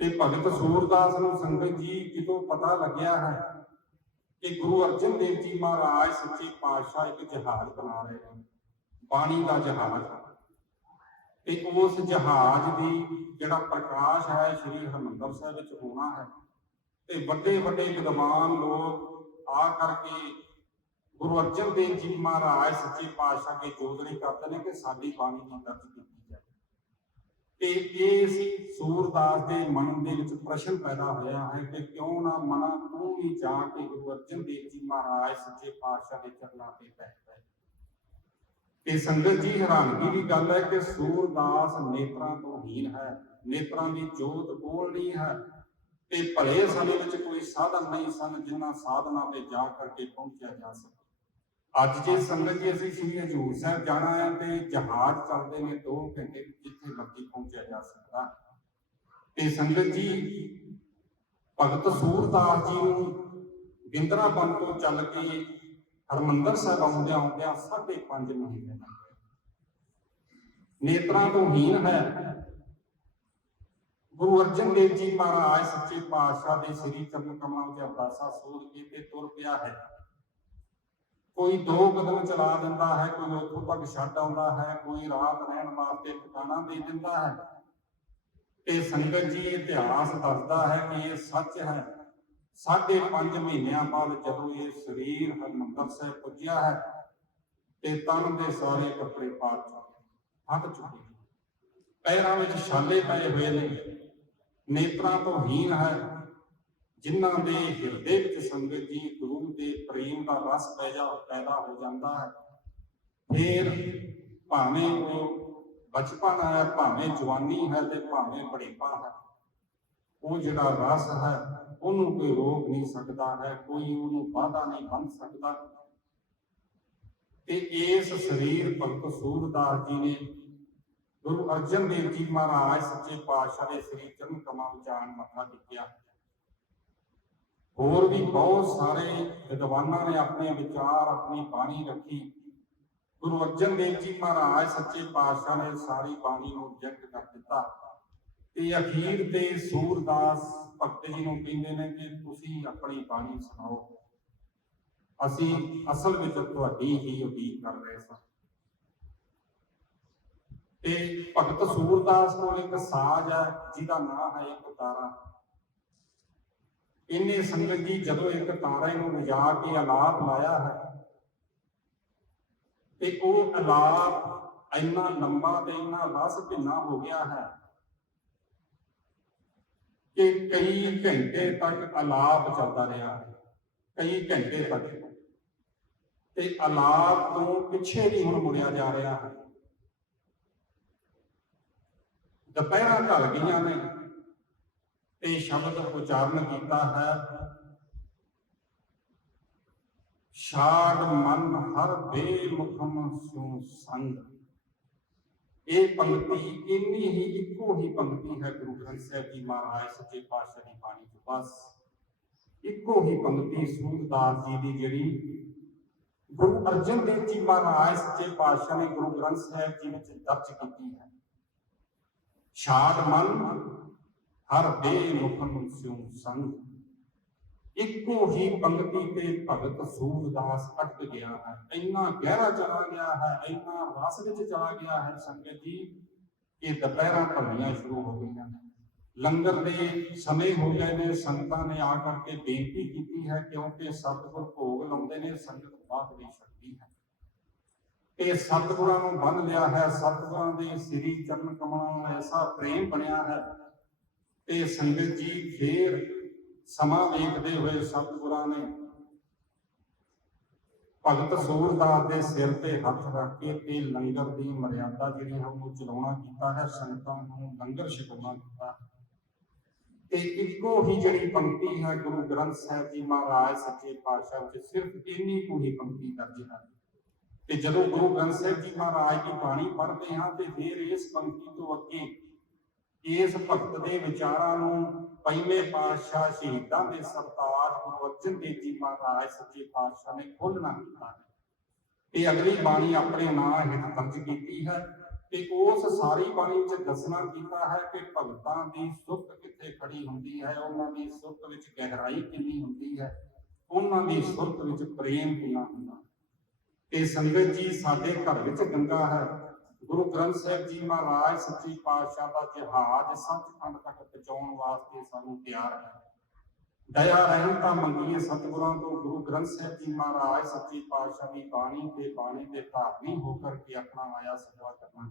ਤੇ ਭਗਤ ਸੂਰਦਾਸ ਨੂੰ ਸੰਗਤ ਜੀ ਕਿਤੋਂ ਪਤਾ ਲੱਗਿਆ ਹੈ ਕਿ ਗੁਰੂ ਅਰਜਨ ਦੇਵ ਜੀ ਮਹਾਰਾਜ ਸੱਚੇ ਪਾਤਸ਼ਾਹ ਇੱਕ ਜਹਾਜ਼ ਬਣਾ ਰਹੇ ਨੇ, ਬਾਣੀ ਦਾ ਜਹਾਜ਼। ਤੇ ਉਸ ਜਹਾਜ਼ ਦੀ ਜਿਹੜਾ ਪ੍ਰਕਾਸ਼ ਹੈ, ਸ੍ਰੀ ਹਰਿਮੰਦਰ ਸਾਹਿਬ ਵਿੱਚ ਹੋਣਾ ਹੈ। ਤੇ ਵੱਡੇ ਵੱਡੇ ਵਿਦਵਾਨ ਲੋਕ ਆ ਕਰਕੇ ਗੁਰੂ ਅਰਜਨ ਦੇਵ ਜੀ ਮਹਾਰਾਜ ਸੱਚੇ ਪਾਤਸ਼ਾਹ ਦੇ ਜੋਦਨੇ ਕਰਦੇ ਨੇ ਕਿ ਸਾਡੀ ਬਾਣੀ ਦੀ ਦਰਜ ਕੀਤੀ ਜਾਏ ਤੇ ਇਸ ਸੂਰਦਾਸ ਦੇ ਮਨ ਦੇ ਵਿੱਚ ਪ੍ਰਸ਼ਨ ਪੈਦਾ ਹੋਇਆ ਹੈ ਕਿ ਕਿਉਂ ਨਾ ਮਨਾ ਤੂੰ ਵੀ ਜਾ ਕੇ ਗੁਰੂ ਅਰਜਨ ਦੇਵ ਜੀ ਮਹਾਰਾਜ ਸੱਚੇ ਪਾਤਸ਼ਾਹ ਦੇ ਚਰਨਾਂ ਤੇ ਬੈਠ ਪਏ ਤੇ ਸੰਗਤ ਜੀ ਹੈਰਾਨਗੀ ਦੀ ਗੱਲ ਹੈ ਕਿ ਸੂਰਦਾਸ ਨੇਤਰਾਂ ਤੋਂ ਹੀਨ ਹੈ, ਨੇਤਰਾਂ ਦੀ ਜੋਤ ਕੋਲ ਨਹੀਂ ਹੈ। ਤੇ ਭਲੇ ਸਮੇਂ ਵਿੱਚ ਕੋਈ ਸਾਧਨ ਨਹੀਂ ਸਨ ਜਿਨ੍ਹਾਂ ਸਾਧਨਾਂ ਤੇ ਜਾ ਕਰਕੇ ਪਹੁੰਚਿਆ ਜਾ ਸਕੇ। ਅੱਜ ਜੇ ਸੰਗਤ ਜੀ ਅਸੀਂ ਸ੍ਰੀ ਹਜੂਰ ਸਾਹਿਬ ਜਾਣਾ ਹੈ ਤੇ ਜਹਾਜ਼ ਚੱਲਦੇ ਨੇ 2 ਘੰਟੇ ਜਿੱਥੇ ਮਰਜ਼ੀ ਪਹੁੰਚਿਆ ਜਾ ਸਕਦਾ। ਤੇ ਸੰਗਤ ਜੀ, ਭਗਤ ਸੂਰਦਾਸ ਜੀ ਨੂੰ ਬਿੰਦਰਾਬਨ ਤੋਂ ਚੱਲ ਕੇ ਹਰਮੰਦਰ ਸਾਹਿਬ ਆਉਂਦਿਆਂ ਆਉਂਦਿਆਂ ਸਾਢੇ ਪੰਜ ਮਹੀਨੇ ਲੱਗ ਨੇਤਰਾਂ ਤੋਂ ਹੀਨ ਹੈ। ਗੁਰੂ ਅਰਜਨ ਦੇਵ ਜੀ ਮਹਾਰਾਜ, ਸੱਚੇ ਪਾਤਸ਼ਾਹ ਦੇ ਸ੍ਰੀ ਚਰਨ ਕਮਲਾਂ ਉੱਤੇ ਅਰਦਾਸਾ ਸੋਧ ਕੇ ਤੇ ਤੁਰ ਪਿਆ ਹੈ। ਕੋਈ ਦੋ ਕਦਮ ਚਲਾ ਦਿੰਦਾ ਹੈ, ਕੋਈ ਉੱਥੋਂ ਤੱਕ ਛੱਡ ਆਉਂਦਾ ਹੈ, ਕੋਈ ਰਾਤ ਰਹਿਣ ਵਾਸਤੇ ਟਿਕਾਣਾ ਦੇ ਦਿੰਦਾ ਹੈ। ਤੇ ਸੰਗਤ ਜੀ ਇਤਿਹਾਸ ਦੱਸਦਾ ਹੈ ਕਿ ਇਹ ਸੱਚ ਹੈ। ਸਾਢੇ ਪੰਜ ਮਹੀਨਿਆਂ ਬਾਅਦ ਜਦੋਂ ਇਹ ਸਰੀਰ ਹਰਮੰਦਰ ਸਾਹਿਬ ਪੁੱਜਿਆ ਹੈ, ਤੇ ਤਨ ਦੇ ਸਾਰੇ ਕੱਪੜੇ ਪਾ ਚੁੱਕੇ ਹਟ ਚੁੱਕੇ ਪੈਰਾਂ ਵਿੱਚ ਛਾਲੇ ਪਏ ਹੋਏ ਨੇ। ਨੇਤਰਾਂ ਤੋਂ ਹੀਨ ਹੈ। ਜਿਨ੍ਹਾਂ ਦੇ ਹਿਰਦੇ ਵਿੱਚ ਸੰਗਤ ਜੀ ਗੁਰੂ ਦੇ ਪ੍ਰੇਮ ਦਾ ਰਸ ਪੈਦਾ ਪੈਦਾ ਹੋ ਜਾਂਦਾ ਹੈ। ਫਿਰ ਭਾਵੇਂ ਉਹ ਬਚਪਨ ਹੈ, ਭਾਵੇਂ ਜਵਾਨੀ ਹੈ ਤੇ ਭਾਵੇਂ ਬੁਢੇਪਾ ਹੈ, ਉਹ ਜਿਹੜਾ ਰਸ ਹੈ, ਉਹਨੂੰ ਕੋਈ ਰੋਕ ਨਹੀਂ ਸਕਦਾ ਹੈ, ਕੋਈ ਉਹਨੂੰ ਬਾਧਾ ਨਹੀਂ ਬਣ ਸਕਦਾ। ਤੇ ਇਸ ਸਰੀਰ ਭਗਤ ਸੂਰਦਾਸ ਜੀ ਨੇ ਗੁਰੂ ਅਰਜਨ ਦੇਵ ਜੀ ਮਹਾਰਾਜ ਸੱਚੇ ਪਾਤਸ਼ਾਹ ਦੇ ਸ੍ਰੀ ਚਰਨ ਕਮਲਾਂ ਵਿੱਚ ਮੱਥਾ ਟੇਕਿਆ। ਹੋਰ ਵੀ ਬਹੁਤ ਸਾਰੇ ਵਿਦਵਾਨਾਂ ਨੇ ਆਪਣੇ ਵਿਚਾਰ, ਆਪਣੀ ਬਾਣੀ ਰੱਖੀ। ਗੁਰੂ ਅਰਜਨ ਦੇਵ ਜੀ ਮਹਾਰਾਜ ਸੱਚੇ ਪਾਤਸ਼ਾਹ ਨੇ ਸਾਰੀ ਬਾਣੀ ਨੂੰ ਰਿਜੈਕਟ ਕਰ ਦਿੱਤਾ। ਤੇ ਅਖੀਰ ਤੇ ਸੂਰਦਾਸ ਭਗਤ ਜੀ ਨੂੰ ਕਹਿੰਦੇ ਨੇ ਕਿ ਤੁਸੀਂ ਆਪਣੀ ਬਾਣੀ ਸੁਣਾਓ। ਅਸੀਂ ਅਸਲ ਵਿੱਚ ਤੁਹਾਡੀ ਹੀ ਉਡੀਕ ਕਰ ਰਹੇ ਸਾਂ। ਤੇ ਭਗਤ ਸੂਰਦਾਸ ਕੋਲ ਇੱਕ ਸਾਜ਼ ਹੈ, ਜਿਹਦਾ ਨਾਮ ਹੈ ਇੱਕ ਤਾਰਾ ਇਹਨੇ ਸੰਗਤ ਜੀ ਜਦੋਂ ਇੱਕ ਤਾਰੇ ਨੂੰ ਵਜਾ ਕੇ ਆਲਾਪ ਲਾਇਆ ਹੈ ਤੇ ਉਹ ਆਲਾਪ ਇੰਨਾ ਲੰਬਾ ਤੇ ਇੰਨਾ ਵਸ ਭਿੰਨਾ ਹੋ ਗਿਆ ਹੈ ਕਿ ਕਈ ਘੰਟੇ ਤੱਕ ਆਲਾਪ ਚੱਲਦਾ ਰਿਹਾ ਹੈ ਕਈ ਘੰਟੇ ਤੱਕ। ਤੇ ਆਲਾਪ ਤੋਂ ਪਿੱਛੇ ਨਹੀਂ ਹੁਣ ਮੁੜਿਆ ਜਾ ਰਿਹਾ ਹੈ। ਦੁਪਹਿਰਾਂ ਢਲ ਗਈਆਂ ਨੇ। ਇਹ ਸ਼ਬਦ ਉਚਾਰਨ ਕੀਤਾ ਹੈ। ਛਾੜ ਮਨ ਹਰ ਬੇਮੁਖਮ ਸਿਉ ਸੰਗ। ਇਹ ਪੰਕਤੀ ਇੰਨੀ ਹੀ ਇੱਕੋ ਹੀ ਪੰਕਤੀ ਹੈ ਗੁਰੂ ਗ੍ਰੰਥ ਸਾਹਿਬ ਜੀ ਮਹਾਰਾਜ ਸੱਚੇ ਪਾਤਸ਼ਾਹ ਦੀ ਬਾਣੀ ਚ। ਬਸ ਇੱਕੋ ਹੀ ਪੰਕਤੀ ਸੂਰਦਾਸ ਜੀ ਦੀ ਜਿਹੜੀ ਗੁਰੂ ਅਰਜਨ ਦੇਵ ਜੀ ਮਹਾਰਾਜ ਸੱਚੇ ਪਾਤਸ਼ਾਹ ਨੇ ਗੁਰੂ ਗ੍ਰੰਥ ਸਾਹਿਬ ਜੀ ਵਿੱਚ ਦਰਜ ਕੀਤੀ ਹੈ। ਛਾੜ ਮਨ ਹਰ ਬੇਮੁਖਮ ਸਿਉ ਸੰਗ। ਇੱਕੋ ਹੀ ਪੰਕਤੀ ਤੇ ਭਗਤ ਸੂਰਦਾਸ ਅਟਕ ਗਿਆ ਹੈ। ਇੰਨਾ ਗਹਿਰਾ ਚਲਾ ਗਿਆ ਹੈ, ਇੰਨਾ ਰਸ ਵਿੱਚ ਚਲਾ ਗਿਆ ਹੈ ਸੰਗਤ ਜੀ, ਕਿ ਦੁਪਹਿਰਾਂ ਢਲਣੀਆਂ ਸ਼ੁਰੂ ਹੋ ਗਈਆਂ। ਲੰਗਰ ਦੇ ਸਮੇਂ ਹੋ ਗਏ ਨੇ, ਸੰਗਤਾਂ ਨੇ ਆ ਕਰਕੇ ਬੇਨਤੀ ਕੀਤੀ ਹੈ, ਕਿਉਂਕਿ ਸਤਿਗੁਰ ਭੋਗ ਲਾਉਂਦੇ ਨੇ, ਸੰਗਤ ਬਾਅਦ ਵੀ ਸਕਦੀ ਹੈ। ਤੇ ਸਤਿਗੁਰਾਂ ਨੂੰ ਬੰਨ ਲਿਆ ਹੈ, ਸਤਿਗੁਰਾਂ ਦੇ ਸ੍ਰੀ ਚਰਨ ਕਮਲਾਂ ਨਾਲ ਐਸਾ ਪ੍ਰੇਮ ਬਣਿਆ ਹੈ ਤੇ ਸੰਗਤ ਜੀ ਫੇਰ ਸਮਾਂ ਵੇਖਦੇ ਹੋਏ ਸਤਿਗੁਰਾਂ ਨੇ ਭਗਤ ਸੂਰਦਾਸ ਦੇ ਸਿਰ ਤੇ ਹੱਥ ਰੱਖ ਕੇ ਤੇ ਲੰਗਰ ਦੀ ਮਰਿਆਦਾ ਜਿਹੜੀ ਹੈ ਉਹ ਚਲਾਉਣਾ ਕੀਤਾ ਹੈ, ਸੰਗਤਾਂ ਨੂੰ ਲੰਗਰ ਛਕਾਉਣਾ ਕੀਤਾ ਤੇ ਇੱਕੋ ਹੀ ਜਿਹੜੀ ਪੰਕਤੀ ਹੈ, ਗੁਰੂ ਗ੍ਰੰਥ ਸਾਹਿਬ ਜੀ ਮਹਾਰਾਜ ਸੱਚੇ ਪਾਤਸ਼ਾਹ ਵਿੱਚ ਸਿਰਫ ਇੰਨੀ ਕੁ ਹੀ ਪੰਕਤੀ ਦਰਜ ਹੈ। ਤੇ ਜਦੋਂ ਗੁਰੂ ਗ੍ਰੰਥ ਸਾਹਿਬ ਜੀ ਮਹਾਰਾਜ ਦੀ ਬਾਣੀ ਪੜ੍ਹਦੇ ਹਾਂ ਤੇ ਫਿਰ ਇਸ ਪੰਕਤੀ ਤੋਂ ਅੱਗੇ ਇਸ ਭਗਤ ਦੇ ਵਿਚਾਰਾਂ ਨੂੰ ਪਹਿਲੇ ਪਾਤਸ਼ਾਹ ਸ਼ਹੀਦਾਂ ਦੇ ਸਰਤਾਜ ਗੁਰੂ ਅਰਜਨ ਦੇਵ ਜੀ ਮਹਾਰਾਜ ਸੱਚੇ ਪਾਤਸ਼ਾਹ ਨੇ ਖੋਲਣਾ ਕੀਤਾ। ਤੇ ਅਗਲੀ ਬਾਣੀ ਆਪਣੇ ਨਾਂ ਹੇਠ ਦਰਜ ਕੀਤੀ ਹੈ ਤੇ ਉਸ ਸਾਰੀ ਬਾਣੀ ਚ ਦੱਸਣਾ ਕੀਤਾ ਹੈ ਕਿ ਭਗਤਾਂ ਦੀ ਸੁੱਖ ਕਿੱਥੇ ਖੜੀ ਹੁੰਦੀ ਹੈ, ਉਹਨਾਂ ਦੀ ਸੁੱਖ ਵਿੱਚ ਗਹਿਰਾਈ ਕਿੰਨੀ ਹੁੰਦੀ ਹੈ, ਉਹਨਾਂ ਦੀ ਸੁਰਤ ਵਿੱਚ ਪ੍ਰੇਮ ਕਿੰਨਾ ਹੁੰਦਾ। ਤੇ ਸੰਗਤ ਜੀ ਸਾਡੇ ਘਰ ਵਿੱਚ ਗੰਗਾ ਹੈ ਗੁਰੂ ਗ੍ਰੰਥ ਸਾਹਿਬ ਜੀ ਮਹਾਰਾਜ, ਸੱਚੀ ਪਾਤਸ਼ਾਹ ਦਾ ਜਹਾਜ਼ ਸੱਚਖੰਡ ਤੱਕ ਪਹੁੰਚਾਉਣ ਵਾਸਤੇ ਸਾਨੂੰ ਤਿਆਰ ਹੈ। ਦਇਆ, ਰਹਿਮਤਾਂ ਮੰਗੀਏ ਸਤਿਗੁਰਾਂ ਤੋਂ, ਗੁਰੂ ਗ੍ਰੰਥ ਸਾਹਿਬ ਜੀ ਮਹਾਰਾਜ, ਸੱਚੀ ਪਾਤਸ਼ਾਹ ਦੀ ਬਾਣੀ ਤੇ ਬਾਣੀ ਦੇ ਧਾਰਨੀ ਹੋ ਕਰਕੇ ਆਪਣਾ ਆਇਆ ਸੇਵਾ ਕਰਨਾ।